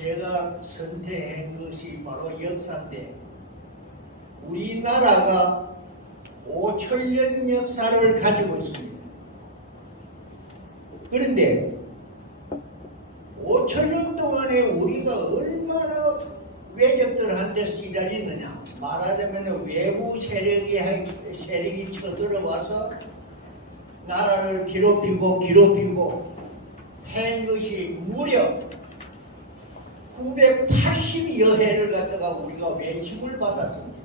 제가 선택한 것이 바로 역사인데, 우리나라가 5천년 역사를 가지고 있습니다. 그런데 5천년 동안에 우리가 얼마나 외적들한테 시달리느냐. 말하자면 외부 세력이 쳐들어와서 나라를 괴롭히고 한 것이 무려 980여 해를 갖다가 우리가 외침을 받았습니다.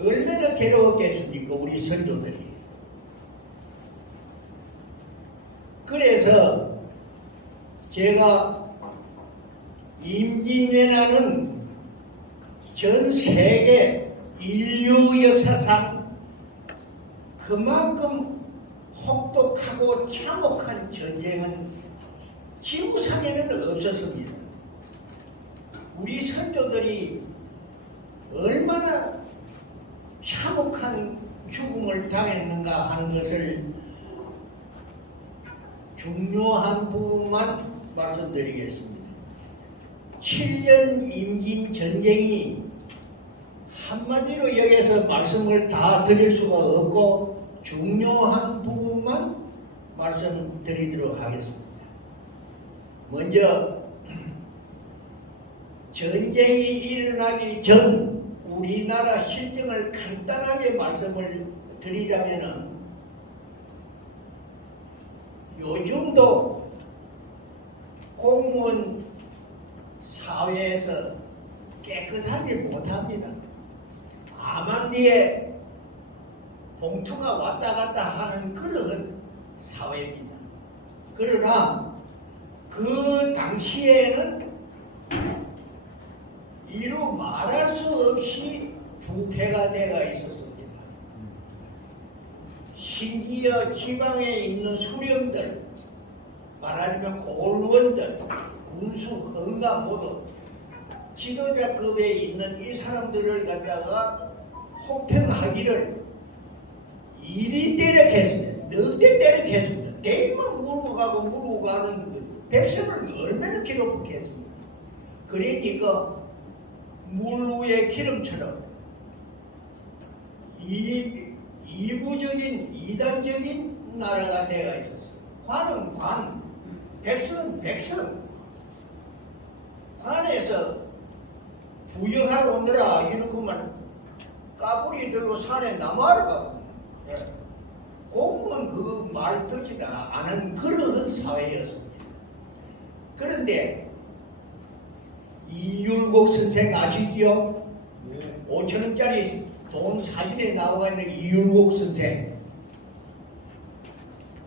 얼마나 괴로웠겠습니까, 우리 선조들이. 그래서 제가 임진왜란은 전 세계 인류 역사상 그만큼 혹독하고 참혹한 전쟁은 지구상에는 없었습니다. 우리 선조들이 얼마나 참혹한 죽음을 당했는가 하는 것을 중요한 부분만 말씀드리겠습니다. 7년 임진 전쟁이 한마디로 여기서 말씀을 다 드릴 수가 없고 중요한 부분만 말씀드리도록 하겠습니다. 먼저 전쟁이 일어나기 전 우리나라 실정을 간단하게 말씀을 드리자면은, 요즘도 공무원 사회에서 깨끗하지 못합니다. 암암리에 봉투가 왔다 갔다 하는 그런 사회입니다. 그러나 그 당시에는 이루 말할 수 없이 부패가 되어 있었습니다. 심지어 지방에 있는 수령들, 말하자면 고을원들, 군수, 헌가 모두 지도자급에 있는 이 사람들을 갖다가 혹평하기를 이리 때려했습니다. 넉대 때려했습니다. 대만 물고 가는 백성을 얼마나 괴롭게 했습니까? 그러니까 물 위에 기름처럼 이부적인 이단적인 나라가 되어 있었어요. 관은 관, 백성은 백성. 관에서 부역하러 오느라 이렇게만 까불이 들고 산에 나무하러 가고, 공무원 그 말 듣지도 않은 그런 사회였습니다. 그런데 이율곡 선생 아시지요? 5천원짜리 돈 사진에 나와 있는 이율곡 선생.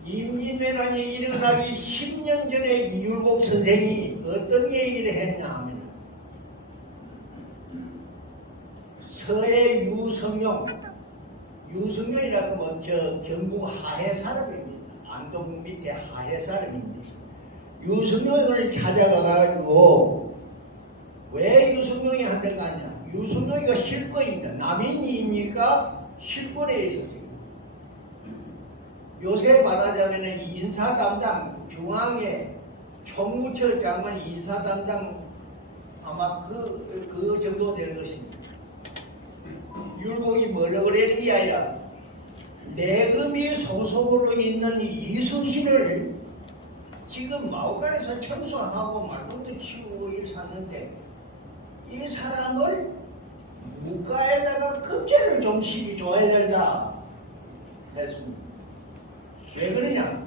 임진왜란이 일어나기 10년 전에 이율곡 선생이 어떤 얘기를 했냐 하면, 서해 유성룡이라고 하면 저 경북 하해 사람입니다. 안동 밑에 하해 사람입니다. 유성룡을 찾아가가지고 왜 유성룡이 한테 가냐? 유성룡이가 실권입니다. 남인이니까 실권에 있었어요. 요새 말하자면 인사 담당, 중앙에 총무처장은 인사 담당 아마 그 정도 될 것입니다. 율곡이 뭐라고 그랬는 게 아니라, 내금이 소속으로 있는 이순신을 지금 마오간에서 청소하고 말도 키우고 있었는데, 이 사람을 무가에다가 급제를 좀 시켜줘야 된다 했습니다. 왜 그러냐?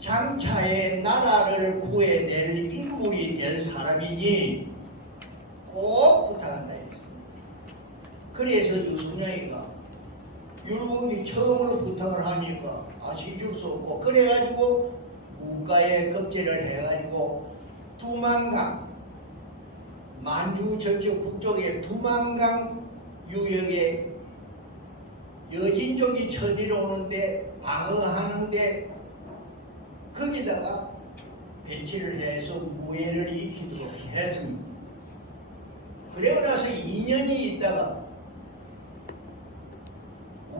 장차에 나라를 구해낼 인물이 될 사람이니 꼭 부탁한다 했습니다. 그래서 유순영이가 율곡이 처음으로 부탁을 하니까 시킬 수 없고, 그래가지고 무가에 급제를 해가지고 두만강, 만주 저쪽 북쪽에 두만강 유역에 여진족이 쳐들어 오는데 방어하는데 거기다가 배치를 해서 무해를 익히도록 했습니다. 그리고 나서 2년이 있다가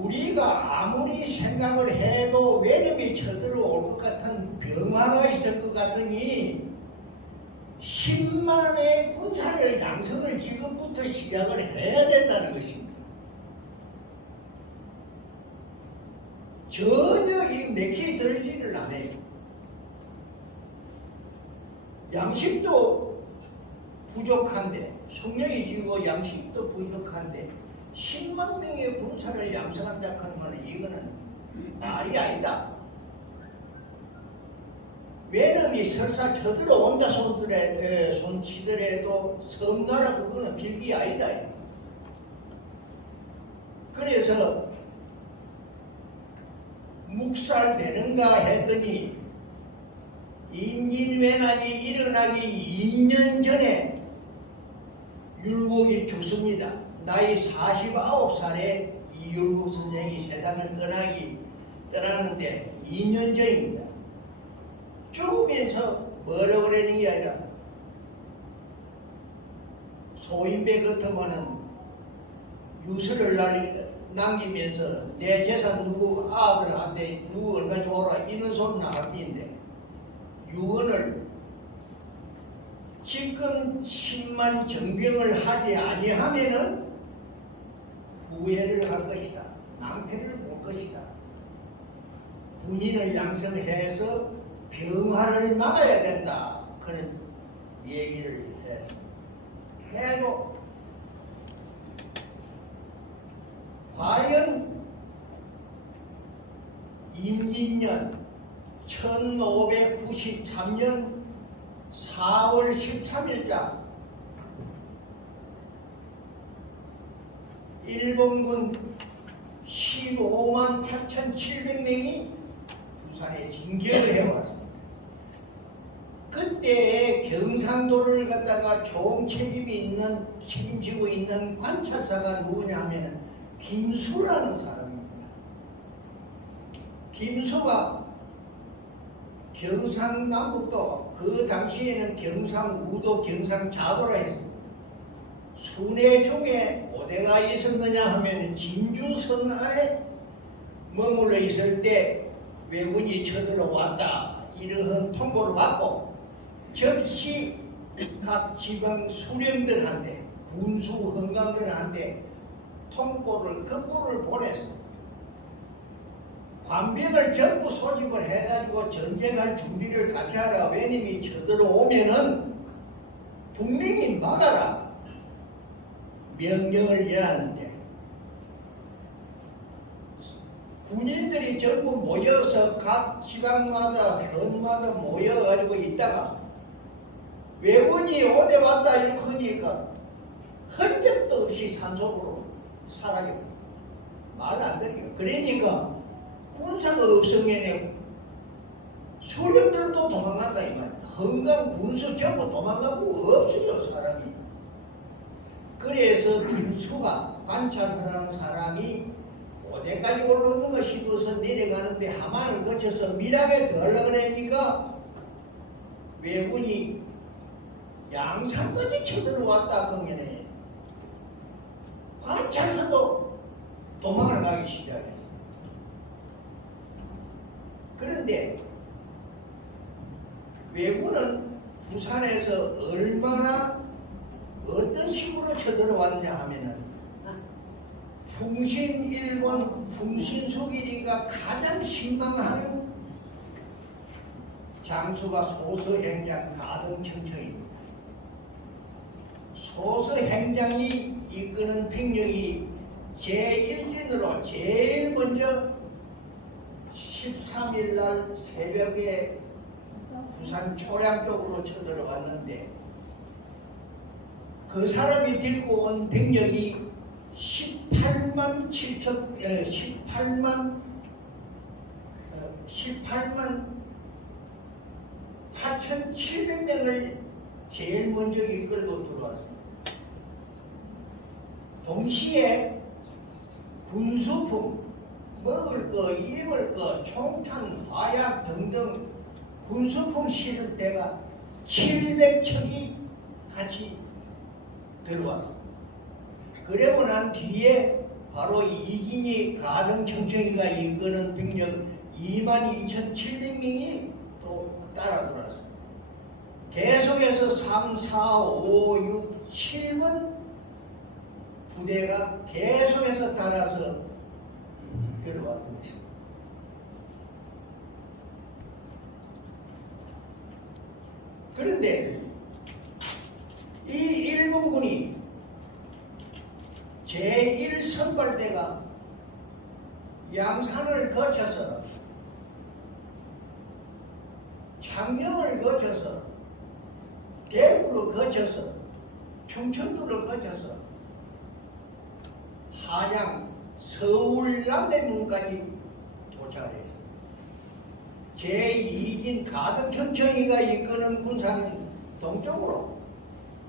우리가 아무리 생각을 해도 외놈이 쳐들어올 것 같은 병화가 있을 것 같으니 10만의 군사를 양성을 지금부터 시작을 해야 된다는 것입니다. 전혀 이 맥이 들지를 않아요. 양식도 부족한데, 성령이 지고 양식도 부족한데 10만 명의 군사를 양성한다 하는 것은 이거는 말이 아니다. 외놈이 설사 쳐들어온다 손치더라도 섬나라 그거는 빌기 아니다. 그래서 묵살되는가 했더니 임진왜란이 일어나기 2년 전에 율곡이 죽습니다. 나이 49살에 이율곡 선생이 세상을 떠나는데 2년 전입니다. 죽으면서 뭐라고 그러는 게 아니라 소인배 같으면은 유서를 남기면서 내 재산 누구 아들한테 누구 얼마 줘라 이런 소리는 할텐데 유언을 지금 10만 정병을 하지 아니하면은 후회를 할 것이다. 낭패를 볼 것이다. 군인을 양성해서 병화를 막아야 된다. 그런 얘기를 해도 과연 임진년 1593년 4월 13일자 일본군 15만 8,700명이 부산에 진격을 해왔습니다. 그때의 경상도를 갖다가 책임지고 있는 관찰사가 누구냐 하면 김수라는 사람입니다. 김수가 경상남북도 그 당시에는 경상우도 경상자도라 했습니다. 순회 중에 어디가 있었느냐 하면 진주성 안에 머물러 있을 때 왜군이 쳐들어왔다 이러한 통보를 받고 즉시 각 지방 수령들한테 군수 헌강들한테 급보를 보냈습니다. 관병을 전부 소집을 해가지고 전쟁할 준비를 같이 하라. 왜님이 쳐들어오면은 분명히 막아라. 명령을 내렸는데 군인들이 전부 모여서 각 지방마다 현마다 모여가지고 있다가 왜군이 오대 왔다 이렇게 하니까 흔적도 없이 산속으로 사라져. 말 안 들려. 그러니까 군사가 없으면 수령들도 도망간다 이 말이야. 헌강 군수 전부 도망가고 없어요 사람이. 그래서 김수가 관찰사라는 사람이 어디까지 올라오는가 싶어서 내려가는데 하만을 거쳐서 밀양에 들어가려고 그러니까 왜군이 양산까지 쳐들어왔다 그러면 관찰사도 도망을 가기 시작했어. 그런데 왜군은 부산에서 얼마나 어떤 식으로 쳐들어왔냐 하면은 일본 풍신수길이가 가장 신망하는 장수가 소서행장 가동청청입니다. 소서행장이 이끄는 병력이 제1진으로 제일 먼저 13일 날 새벽에 부산 초량 쪽으로 쳐들어갔는데 그 사람이 들고 온 병력이 18만 8,700명을 제일 먼저 이끌고 들어왔습니다. 동시에 군수품, 먹을 거, 입을 거, 총탄, 화약 등등 군수품 실을 때가 700척이 같이 들어왔습니다. 그리고 난 뒤에 바로 이진이 가등청천이가 이끄는 병력 22,700명이 또 따라 들어왔습니다. 계속해서 3, 4, 5, 6, 7번 부대가 계속해서 따라서 들어왔던 것입니다. 그런데 이 일본군이 제1선발대가 양산을 거쳐서 창녕을 거쳐서 대구를 거쳐서 충청도를 거쳐서 한양, 서울, 남대문까지 도착을 했습니다. 제2진 가등청천이가 이끄는 군사는 동쪽으로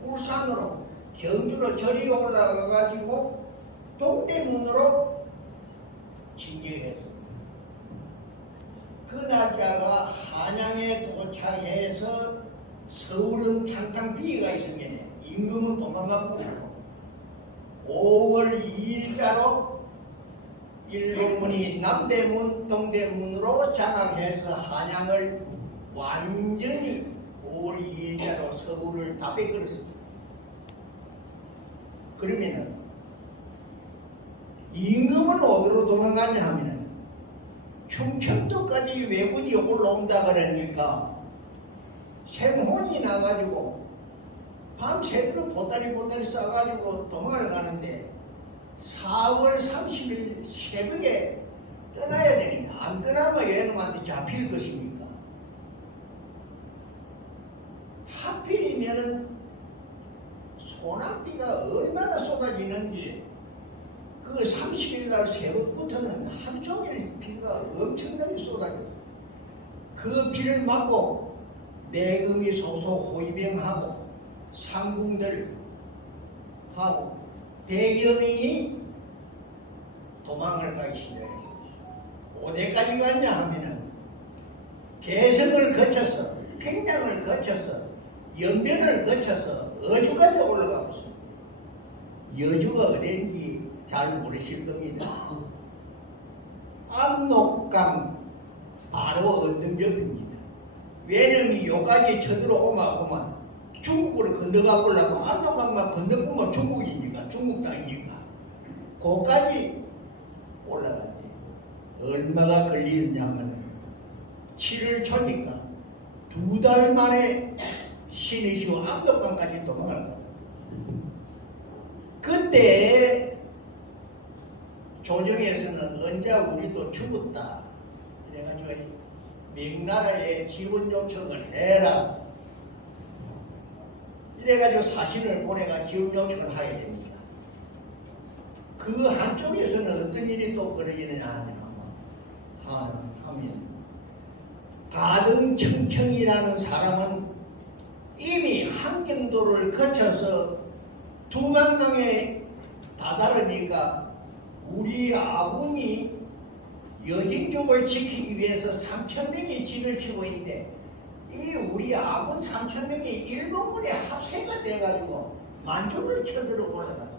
울산으로 경주로 저리 올라가가지고 동대문으로 진격했습니다. 그 날짜가 한양에 도착해서 서울은 탕탕 비가 있으면 임금은 도망갔고 5월 2일자로 일본군이 남대문, 동대문으로 장악해서 한양을 완전히 5월 2일자로 서울을 다 뺏겼습니다. 그러면은 임금은 어디로 도망가냐 하면은 충청도까지 왜군이 올라온다 그러니까 샘혼이 나가지고 밤새도록 보따리 싸가지고 도망을 가는데 4월 30일 새벽에 떠나야 되니까 안 떠나면 얘놈한테 잡힐 것입니까? 하필이면은 소낙비가 얼마나 쏟아지는지 그 30일 날 새벽부터는 하루 종일 비가 엄청나게 쏟아졌어요. 그 비를 맞고 내금이 소속 호위병하고 상궁들 하고 100여 명이 도망을 가기 시작했습니다. 어디까지 갔냐 하면은 개성을 거쳐서 평양을 거쳐서 연변을 거쳐서 어주까지 올라가고 있습니다. 여주가 어딘지 잘 모르실 겁니다. 압록강 바로 언덕 옆입니다. 왜냐면 여기까지 쳐들어오면 중국으로 건너가 보려고 압록강만 건너보면 중국이니까 중국 땅이니까 거기까지 올라갔지. 얼마가 걸리느냐면 7월 초니까 2달 만에 신의시고 압록강까지 도망갈 거예요. 그때 조정에서는 언제 우리도 죽었다 그래가지고 명나라에 지원 요청을 해라 이래가지고 사신을 보내가 지원 요청을 하게 됩니다. 그 한쪽에서는 어떤 일이 또 벌어지느냐 하면 가등청천이라는 사람은 이미 한경도를 거쳐서 두만강에 다다르니까 우리 아군이 여진족을 지키기 위해서 3,000명이 진을 치고 있는데 이 우리 아군 3,000명이 일본군에 합세가 돼가지고 만주를 쳐들어 올라갔어.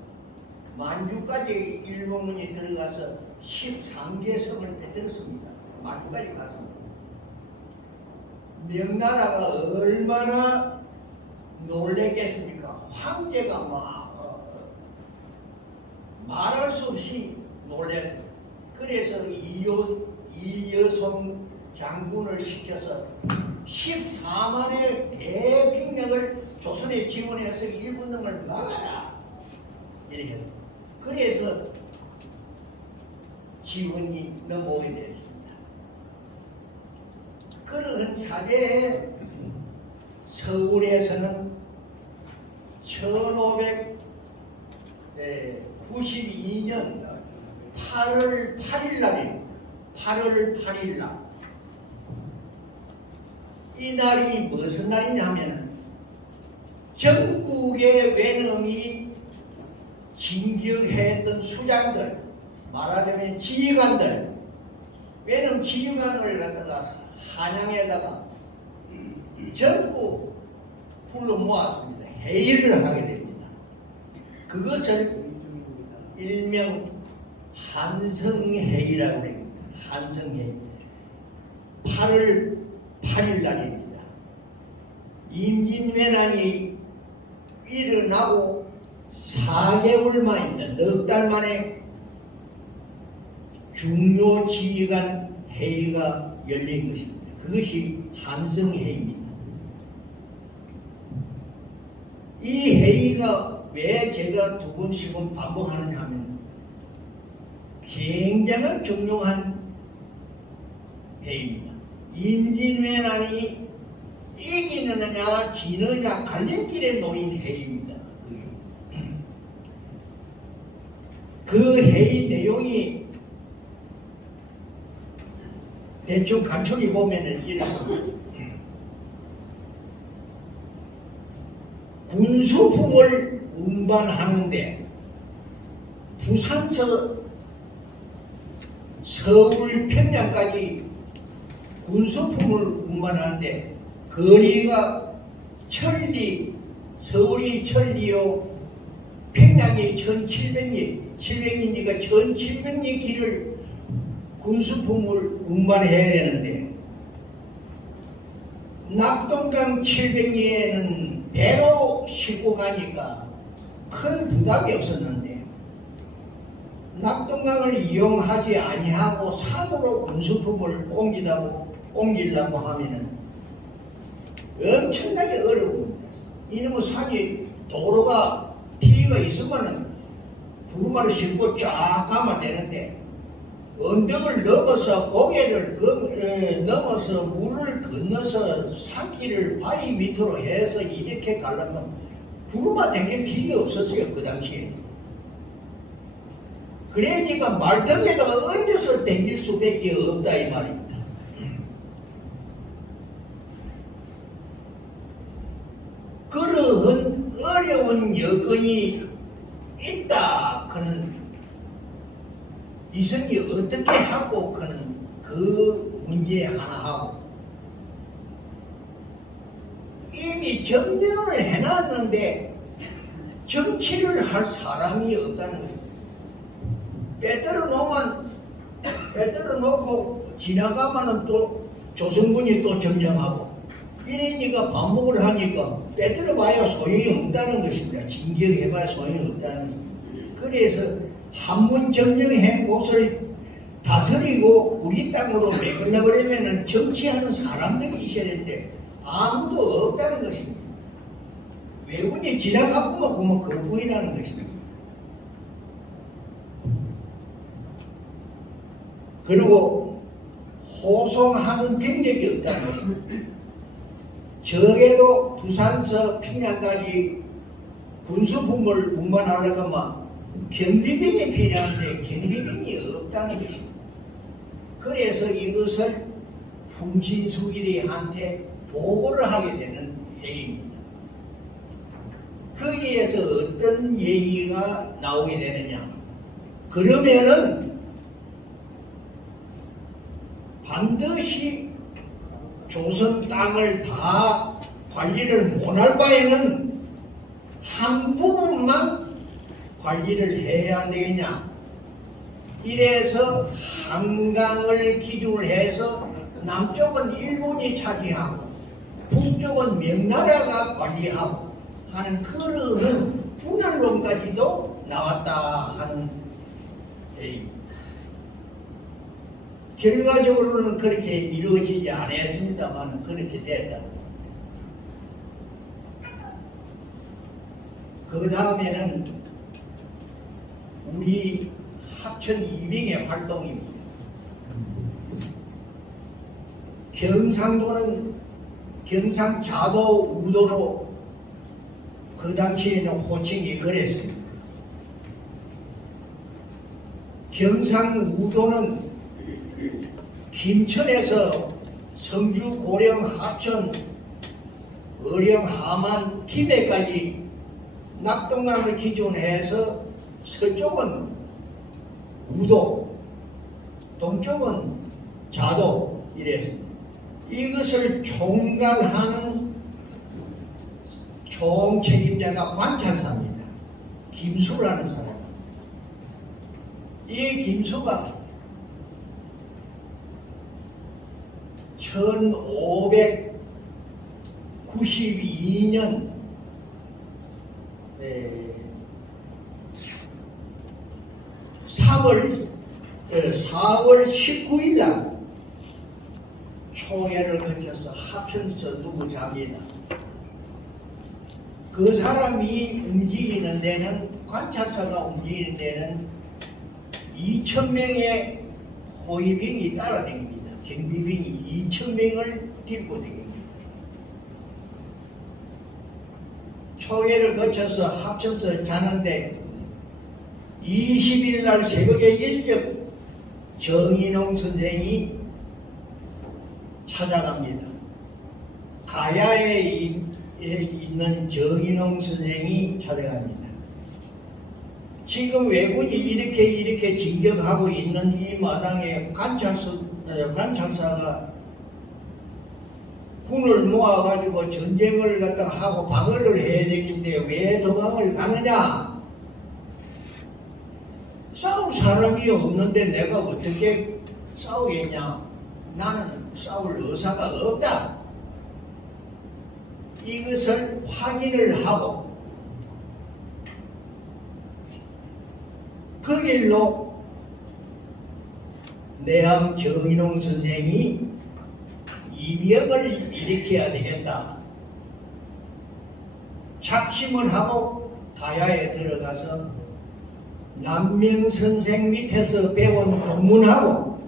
만주까지 일본군이 들어가서 13개 성을 빼들었습니다. 만주까지 갔습니다. 명나라가 얼마나 놀랬겠습니까? 황제가 말할 수 없이 놀랐어요. 그래서 이여송 장군을 시켜서 14만의 대병력을 조선에 지원해서 일본놈을 막아라 이렇게 했어요. 그래서 지원이 넘어오게 됐습니다. 그런 차제에 서울에서는 1592년 8월 8일 날입니다. 8월 8일 날. 이 날이 무슨 날이냐면 전국의 외놈이 진격했던 수장들, 말하자면 지휘관들, 외놈 지휘관을 갖다가 한양에다가 전부 불러 모았습니다. 회의를 하게 됩니다. 그것을 일명 한성회의라고 합니다. 한성회의. 8월 8일 날입니다. 임진왜란이 일어나고 4개월 만입니다. 넉 달 만에 중요 지휘관 회의가 열린 것입니다. 그것이 한성회의입니다. 이 회의가 왜 제가 두 번, 세 번 반복하느냐 하면 굉장한 중요한 회의입니다. 임진왜란이 이기느냐 지느냐 갈림길에 놓인 회의입니다. 그 회의 내용이 대충 간추리 보면은 이렇습니다. 군수품을 운반하는데 부산서 서울 평양까지 군수품을 운반하는데 거리가 천리, 서울이 천리요, 평양이 1700리, 700리니까 1700리 길을 군수품을 운반해야 되는데 낙동강 700리에는 배로 싣고 가니까 큰 부담이 없었는데 낙동강을 이용하지 아니하고 산으로 군수품을 옮기려고 하면은 엄청나게 어려웁니다. 이놈의 산이 도로가 TV가 있으면은 부루마를 싣고 쫙 가면 되는데 언덕을 넘어서 고개를 넘어서 물을 건너서 산길을 바위 밑으로 해서 이렇게 가려면 부루마 댕길 길이 없었어요. 그 당시에. 그러니까 말등에다가 얹어서 댕길 수밖에 없다 이 말입니다. 그러한 어려운 여건이 있다. 그는 이성이 어떻게 하고 그는 그 문제 하나 하고 이미 정리를 해놨는데 정치를 할 사람이 없다는 거죠. 빼들어 놓고 지나가면은 또 조선군이 또 점령하고 이러니까 반복을 하니까 빼들어 봐야 소용이 없다는 것입니다. 진격해봐야 소용이 없다는 것입니다. 그래서 한문 점령해 곳을 다스리고 우리 땅으로 메꾸려면 정치하는 사람들이 있어야 되는데 아무도 없다는 것입니다. 외군이 지나가고만 보면 거부이라는 것입니다. 그리고 호송하는 병력이 없다는 것입니다. 적에도 부산서 평양까지 군수품을 운반하려고 하면 경비병이 필요한데 경비병이 없다는 것입니다. 그래서 이것을 풍신수길이한테 보고를 하게 되는 회의입니다. 거기에서 어떤 얘기가 나오게 되느냐? 그러면은 반드시 조선 땅을 다 관리를 못할 바에는 한 부분만 관리를 해야 안 되겠냐? 이래서 한강을 기준으로 해서 남쪽은 일본이 차지하고 북쪽은 명나라가 관리하고 하는 그런 분할론까지도 나왔다 하는 얘기입니다. 결과적으로는 그렇게 이루어지지 않았습니다만 그렇게 됐다. 그 다음에는 우리 합천 이병의 활동입니다. 경상도는 경상 자도 우도로 그 당시에는 호칭이 그랬습니다. 경상 우도는 김천에서 성주, 고령, 합천, 어령, 함안, 김해까지 낙동강을 기준으로 해서 서쪽은 우도, 동쪽은 자도 이랬습니다. 이것을 총괄하는 총책임자가 관찰사입니다. 김수라는 사람. 이 김수가 1592년 4월 19일 날 총회를 거쳐서 합천서 두고 잡니다. 그 사람이 움직이는 데는, 관찰사가 움직이는 데는 2,000명의 호위병이 따라다닙니다. 경비병이 2,000명을 딛고 다닙니다. 총회를 거쳐서 합쳐서 자는데 20일 날 새벽에 일찍 정인홍 선생이 찾아갑니다. 가야에 있는 정인홍 선생이 찾아갑니다. 지금 왜군이 이렇게 진격하고 있는 이 마당에 관찰사가 군을 모아가지고 전쟁을 갖다가 하고 방어를 해야 되는데 왜 도망을 가느냐? 싸울 사람이 없는데 내가 어떻게 싸우겠냐? 나는 싸울 의사가 없다. 이것을 확인을 하고 그 길로 내암 정인홍 선생이 이병을 일으켜야 되겠다. 작심을 하고 가야에 들어가서 남명 선생 밑에서 배운 동문하고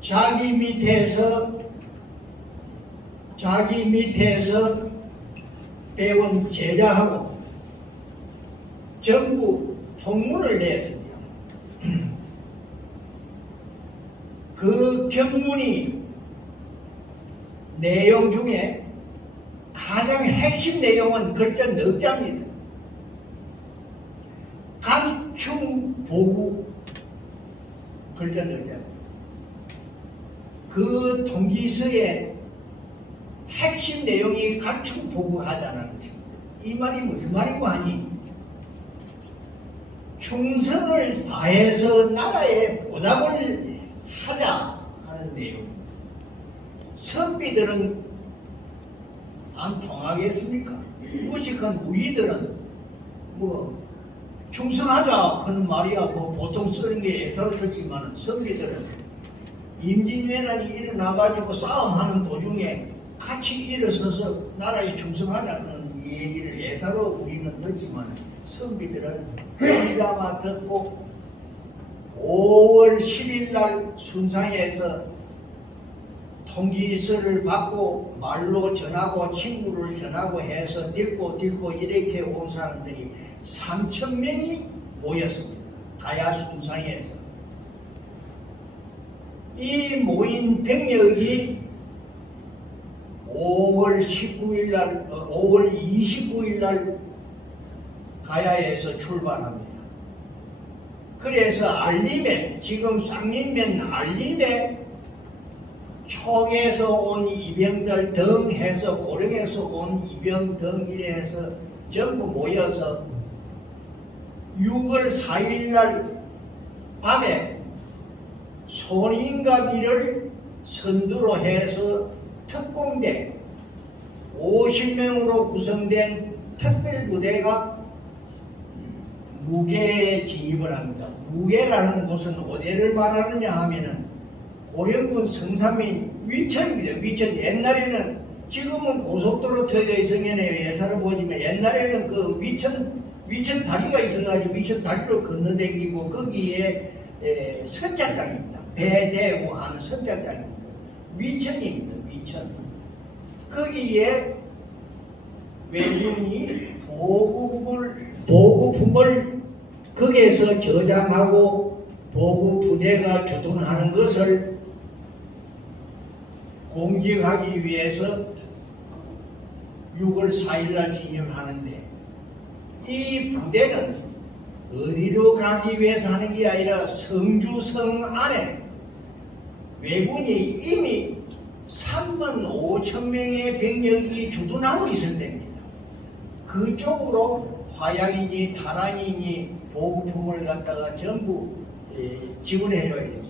자기 밑에서 배운 제자하고 전부 통문을 냈습니다. 그 경문이 내용 중에 가장 핵심 내용은 글자 넉 자입니다. 간충보구 글자 넉 자. 그 통지서의 핵심 내용이 간충보구하다는 것입니다. 이 말이 무슨 말이고 하니? 충성을 다해서 나라에 보답을 하자 하는 내용. 선비들은 안 통하겠습니까? 무식한 우리들은 뭐 충성하자 그런 말이야 뭐 보통 쓰는 게 애살같지만 선비들은 임진왜란이 일어나가지고 싸움하는 도중에 같이 일어서서 나라에 충성하자 그런 얘기를 애사로 우리는 듣지만 선비들은 귀담아 듣고 5월 10일 날 순상에서 통지서를 받고 말로 전하고 친구를 전하고 해서 딜고 이렇게 온 사람들이 3,000명이 모였습니다. 가야 순상에서. 이 모인 병력이 5월 29일 날 가야에서 출발합니다. 그래서 알림에, 지금 쌍림면 알림에 촉에서 온 이병들 등 해서 고령에서 온 이병 등 이래 해서 전부 모여서 6월 4일 날 밤에 손인가기를 선두로 해서 특공대 50명으로 구성된 특별부대가 무계에 진입을 합니다. 무계라는 곳은 어디를 말하느냐 하면은 고령군 성삼인 위천입니다. 위천. 옛날에는, 지금은 고속도로 터져 있으면에 예사를 보지만 옛날에는 그 위천 다리가 있어가지고 위천 다리로 건너다니고 거기에 선착장입니다. 배 대고 하는 선착장입니다. 위천입니다. 위천. 거기에 외군이 보급품을 거기에서 저장하고 보급부대가 주둔하는 것을 공격하기 위해서 6월 4일 날 진입하는데, 이 부대는 어디로 가기 위해서 하는 게 아니라 성주성 안에 왜군이 이미 35,000명의 병력이 주둔하고 있을 때입니다. 그쪽으로 화약이니 타랑이니 보급품을 갖다가 전부 지원해줘야 됩니다.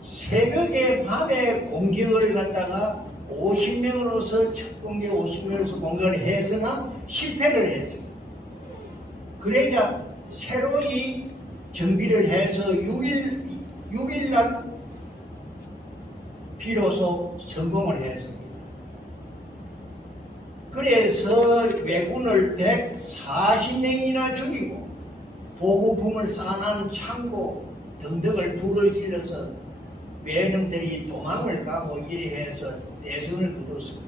새벽에 밤에 공격을 갖다가 50명으로서 첫 공격 50명으로서 공격을 했으나 실패를 했습니다. 그래야 새로이 정비를 해서 6일날 비로소 성공을 했습니다. 그래서 왜군을 140명이나 죽이고 보급품을 쌓아놓은 창고 등등을 불을 질러서 외놈들이 도망을 가고 이리 해서 대성을 거뒀습니다.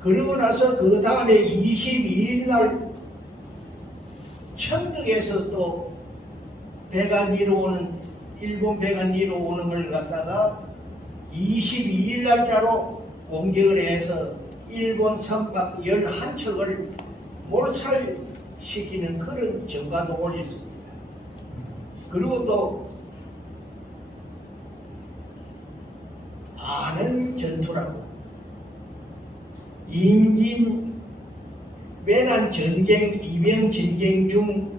그러고 나서 그 다음에 22일 날 천덕에서 또 배가 밀어오는 일본 배가 밀어오는 걸 갖다가 22일 날짜로 공격을 해서 일본 선박 11척을 몰살시키는 그런 전과도 올렸습니다. 그리고 또 아는 전투라고 임진 외난 전쟁, 이병 전쟁 중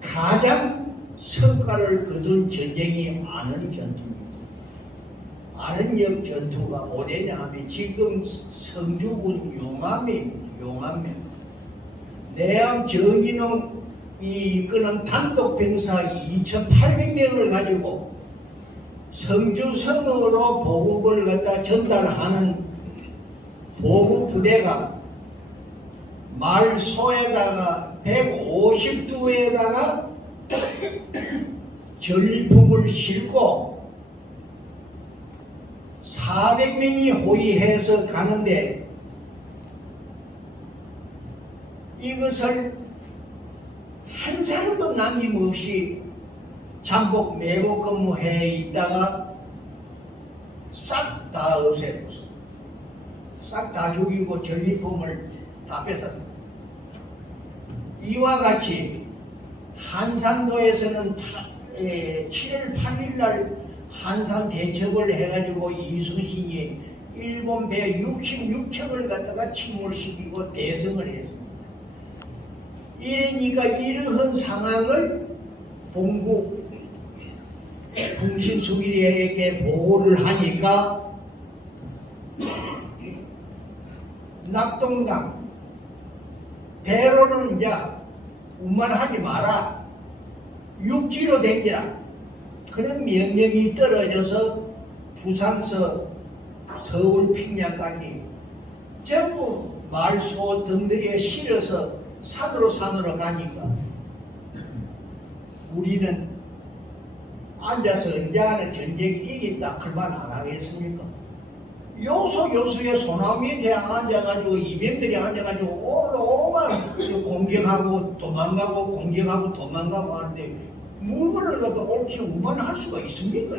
가장 성과를 거둔 전쟁이 아는 전투입니다. 아는역 전투가 어디냐 하면 지금 성주군 용암면 내암 정인홍이 이끄는 단독병사 2,800명을 가지고 성주성으로 보급을 갖다 전달하는 보급부대가 말소에다가 152에다가 전리품을 싣고 400명이 호위해서 가는데 이것을 한 사람도 남김없이 잠복 매복 근무해 있다가 싹 다 없애줬어. 싹 다 죽이고 전리품을 다 뺏었어. 이와 같이 한산도에서는 7월 8일 날 한산 대첩을 해가지고 이순신이 일본 배 66척을 갖다가 침몰시키고 대성을 했습니다. 이러니까 이러한 상황을 본국 풍신수길에게 보고를 하니까 낙동강 배로는 이제 운반하지 마라, 육지로 댕기라, 그런 명령이 떨어져서 부산서 서울 평양까지 전부 말소 등들에 실어서 산으로 가니까 우리는 앉아서 이제는 전쟁이 이긴다 그만 안 하겠습니까? 요소에 소나무 밑에 앉아가지고 이병들이 앉아가지고 올라오만 공격하고 도망가고 공격하고 도망가고 하는데 물건을 갖다 옳게 운반할 수가 있습니까?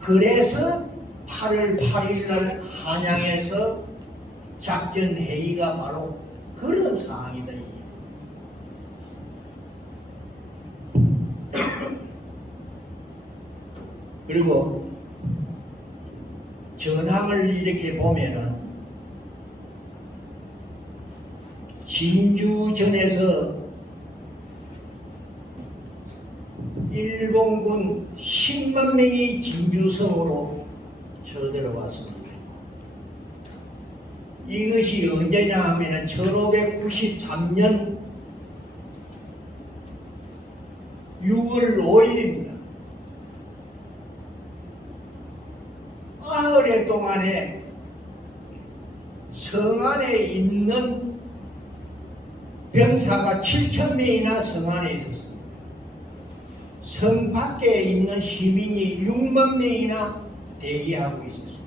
그래서 8월 8일 날 한양에서 작전 회의가 바로 그런 상황이다. 그리고 전황을 이렇게 보면은 진주전에서 일본군 10만 명이 진주성으로 쳐들어왔습니다. 이것이 언제냐 하면 1593년 6월 5일입니다. 사흘 동안에 성 안에 있는 병사가 7,000명이나 성 안에 있었습니다. 성 밖에 있는 시민이 6만 명이나 대기하고 있었습니다.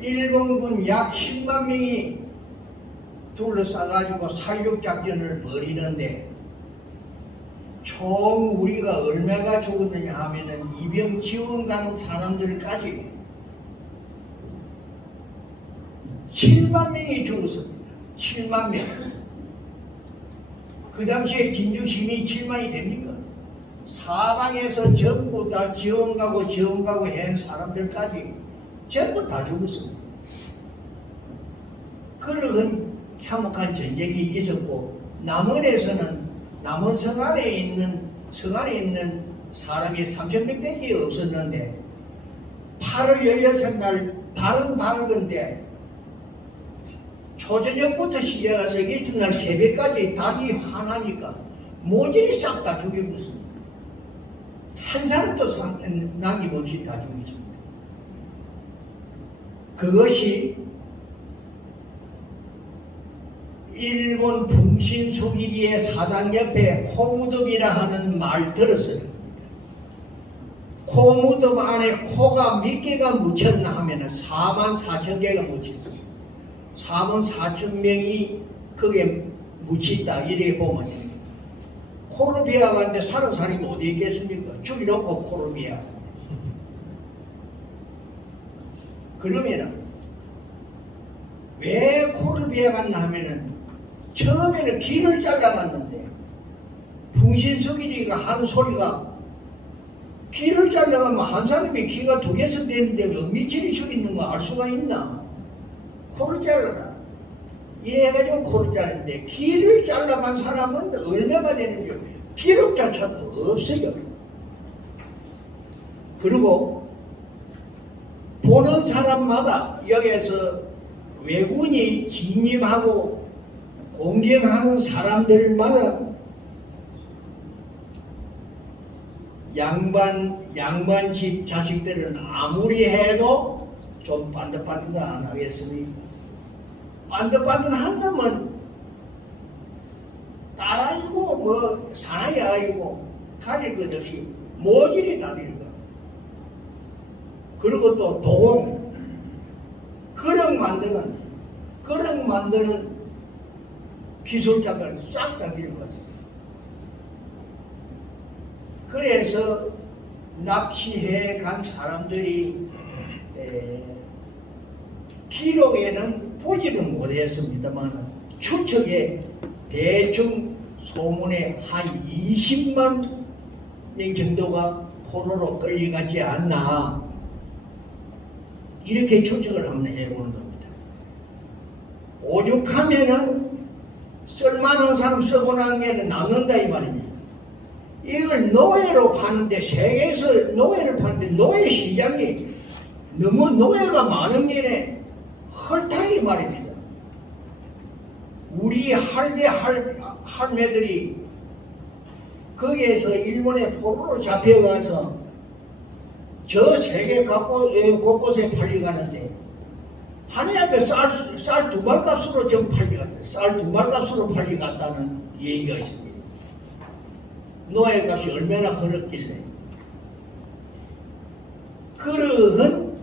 일본군 약 10만 명이 둘러싸가지고 살육작전을 벌이는데 총 우리가 얼마가 죽었느냐 하면은 이병 지원 간 사람들까지 7만 명이 죽었습니다. 7만 명. 그 당시에 진주 시민이 7만이 됩니까? 사방에서 전부 다 지원 가고 한 사람들까지 전부 다 죽었습니다. 그런 참혹한 전쟁이 있었고, 남원 성 안에 있는 사람이 3,000명밖에 없었는데 8월 16날 달은 밝은데 초저녁부터 시작해서 이튿날 새벽까지 달이 환하니까 모조리 싹 다 죽여버렸습니다. 한 사람도 남김없이 다 죽였습니다. 그것이 일본 풍신수기리의 사당 옆에 코무덤이라 하는 말 들었어요. 코무덤 안에 코가 몇 개가 묻혔나 하면 44,000개가 묻혔어요. 44,000명이 거기에 묻힌다 이렇게 보면 됩니다. 코를 베어가는데 사는 사람이 어디 있겠습니까? 죽이놓고 코를 베어. 그러면은 왜 코를 베어갔나 하면은 처음에는 귀를 잘라갔는데 풍신수기리가 한 소리가 귀를 잘라가면 한 사람이 귀가 두 개씩 되는데 며칠이 죽이는 거 알 수가 있나? 코를 잘라라. 이래가지고 코를 자르는데 귀를 잘라간 사람은 얼마가 되는지 기록자체도 없어요. 그리고 보는 사람마다 여기에서 왜군이 진입하고 공격하는 사람들마다 양반집 자식들은 아무리 해도 좀 반듯반듯 안 하겠습니까? 반듯반듯한 놈은 딸아이고 뭐 사나이 아이고 가릴 것 없이 모질이 다 빌거. 그리고 또 도공 그릇 만드는 기술자들 싹 다 빌거. 그래서 납치해 간 사람들이 기록에는 보지를 못했습니다만 추측에 대충 소문에 한 20만 명 정도가 포로로 끌려가지 않나 이렇게 추측을 한번 해보는 겁니다. 오죽하면은 쓸만한 사람 쓰고 난 게 남는다 이 말입니다. 이걸 노예로 파는데 세계에서 노예를 파는데 노예 시장이 너무 노예가 많은 게 헐탕이 말입니다. 우리 할매들이 거기에서 일본에 포로로 잡혀가서 저 세계 곳곳에 팔려가는데 한 해 앞에 쌀 두 말 값으로 좀 팔려갔어요. 쌀 두 말 값으로 팔려갔다는 얘기가 있습니다. 노예값이 얼마나 걸었길래. 그러한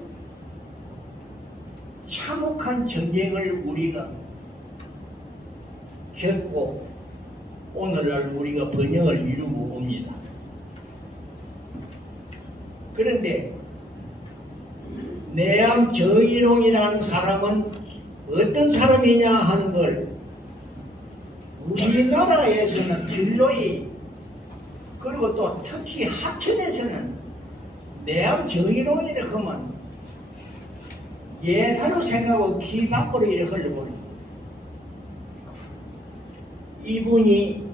참혹한 전쟁을 우리가 겪고 오늘날 우리가 번영을 이루고 옵니다. 그런데 내암 정일홍이라는 사람은 어떤 사람이냐 하는 걸 우리나라에서는 일로이 그리고 또 특히 하천에서는 내암 정일홍이라고 하면 예사로 생각하고 귀 밖으로 이렇게 흘러버립니다. 이분이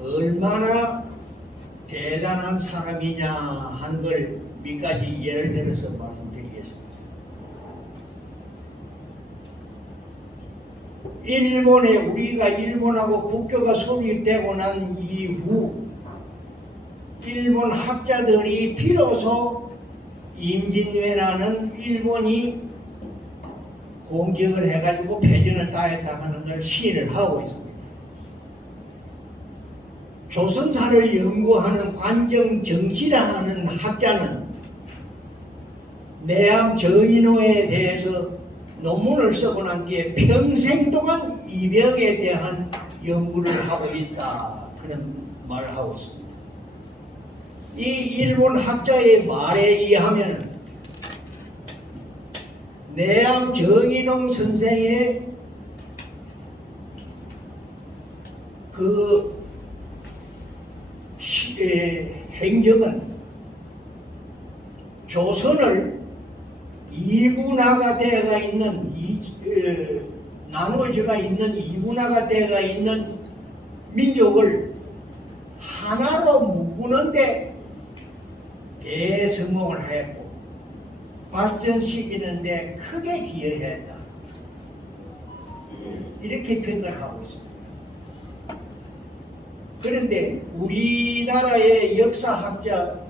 얼마나 대단한 사람이냐 하는 걸 몇 가지 예를 들어서 말씀드리겠습니다. 일본에 우리가 일본하고 국교가 성립되고 난 이후 일본 학자들이 비로소 임진왜란은 일본이 공격을 해가지고 패전을 따했다 하는 걸 시인을 하고 있습니다. 조선사를 연구하는 관정정시라 하는 학자는 내암 정인호에 대해서 논문을 쓰고 난 뒤에 평생 동안 이병에 대한 연구를 하고 있다 그런 말을 하고 있습니다. 이 일본 학자의 말에 의하면 내암 정인홍 선생의 그 행적은 조선을 이분화가 되어 있는 나누어져가 있는 이분화가 되어 있는 민족을 하나로 묶는데 대성공을 했고 발전시키는데 크게 기여했다. 이렇게 평가를 하고 있습니다. 그런데 우리나라의 역사학자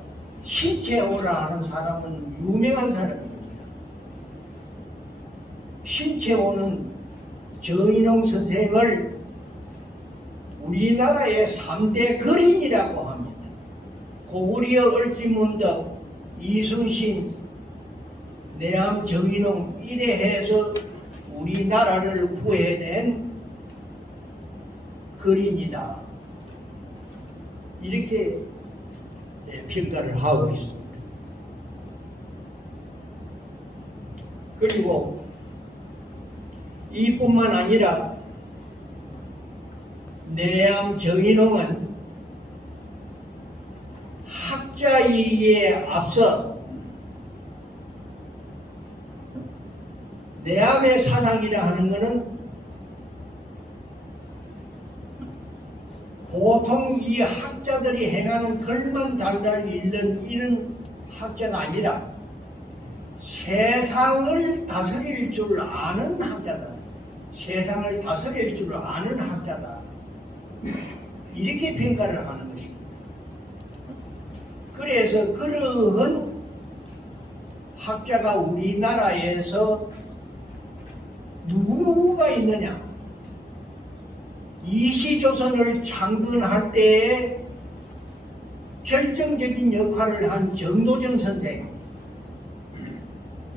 신채호라 하는 사람은 유명한 사람입니다. 신채호는 정인홍 선생을 우리나라의 3대 거린이라고 합니다. 고구려 을지문덕, 이순신, 내암 정인홍 이래 해서 우리나라를 구해낸 거린이다. 이렇게 평가를 하고 있습니다. 그리고 이뿐만 아니라 내암 정인홍은 학자이기에 앞서 내암의 사상이라 하는 것은 보통 이 학자들이 행하는 글만 달달 읽는 이런 학자가 아니라 세상을 다스릴 줄 아는 학자다. 세상을 다스릴 줄 아는 학자다. 이렇게 평가를 하는 것입니다. 그래서 그러한 학자가 우리나라에서 누구누구가 있느냐? 이시조선을 창건할 때에 결정적인 역할을 한 정도전 선생,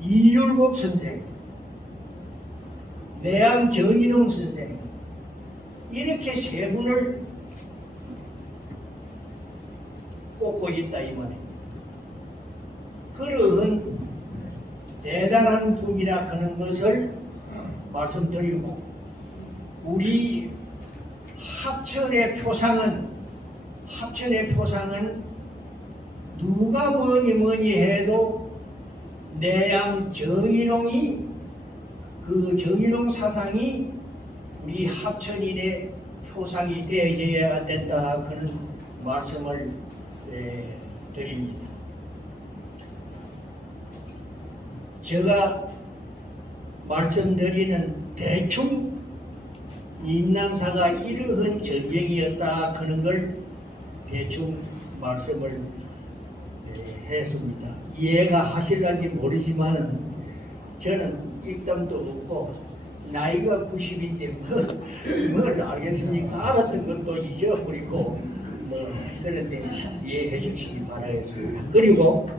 이율복 선생, 내암 정인홍 선생, 이렇게 세 분을 꼽고 있다 이 말입니다. 그러한 대단한 분이라 하는 것을 말씀드리고, 우리 합천의 표상은 누가 뭐니 해도 내암 정인홍이, 그 정인홍 사상이 우리 합천인의 표상이 되어야 된다 그런 말씀을 드립니다. 제가 말씀드리는 대충 임난사가 이러한 전쟁이었다 그런 걸 대충 말씀을 했습니다. 이해가 하실런지 모르지만 저는 입담도 없고 나이가 90인데 뭘 알겠습니까? 알았던 것도 잊어버리고 그런데 이해해 주시기 바라겠습니다. 그리고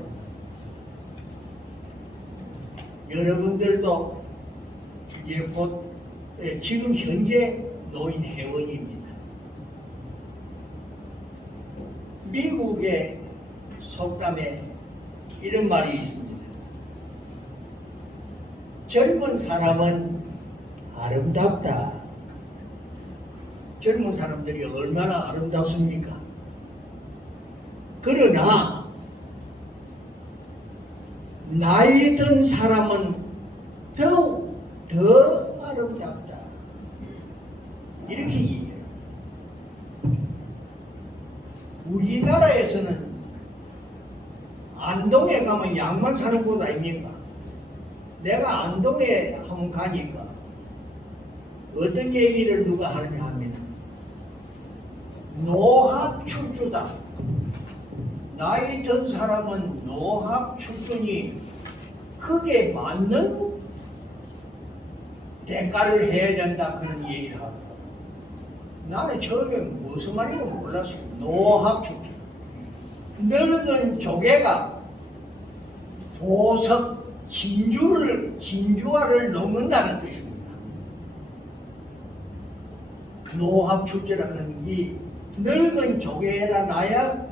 여러분들도 이제 곧 지금 현재 노인 회원입니다. 미국의 속담에 이런 말이 있습니다. 젊은 사람은 아름답다. 젊은 사람들이 얼마나 아름답습니까? 그러나 나이 든 사람은 더 아름답다. 이렇게 얘기해요. 우리나라에서는 안동에 가면 양만 사는 곳 아닙니까? 내가 안동에 한번 가니까 어떤 얘기를 누가 하느냐 하면 노합출주다. 나이 든 사람은 노합출주니 크게 맞는 대가를 해야 된다 그런 얘기를 하고, 나는 처음에 무슨 말인지 몰랐어요. 노합출주. 늙은 조개가 보석 진주알을 넘는다는 뜻입니다. 노합출주라는 이 늙은 조개라 나야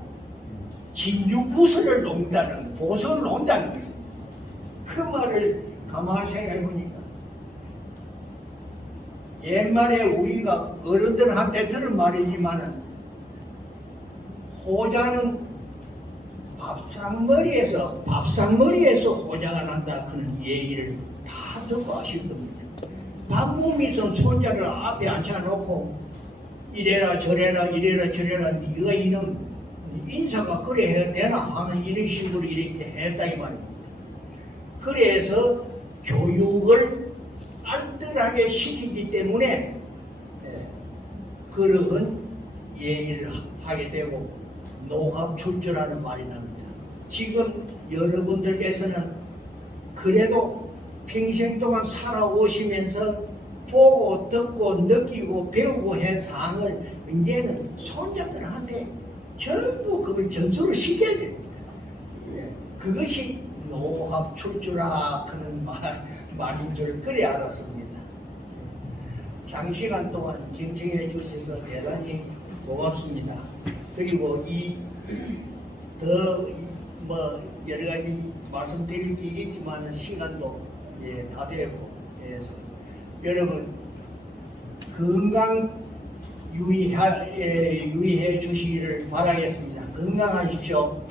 진주구슬을 놓는다는, 보석을 놓는다는 것입니다. 그 말을 가만히 생각해보니까 옛말에 우리가 어른들한테 들은 말이지만은 호자는 밥상머리에서 호자가 난다 그런 얘기를 다 듣고 아실 겁니다. 방문미선 손자를 앞에 앉혀놓고 이래라 저래라 이래라 저래라 네가 이놈 인사가 그래 해야 되나 하는 이런 식으로 이렇게 했다 이 말입니다. 그래서 교육을 알뜰하게 시키기 때문에 그러한 얘기를 하게 되고 노합출주라는 말이 납니다. 지금 여러분들께서는 그래도 평생 동안 살아오시면서 보고 듣고 느끼고 배우고 한 사항을 이제는 손자들한테 전부 그걸 전수를 시켜야 됩니다. 그것이 노합출주라 그런 말인 줄 그래 알았습니다. 장시간 동안 경청해 주셔서 대단히 고맙습니다. 그리고 여러 가지 말씀드릴 게 있지만 시간도 다 되고 해서 여러분 건강 유의해 주시기를 바라겠습니다. 건강하십시오.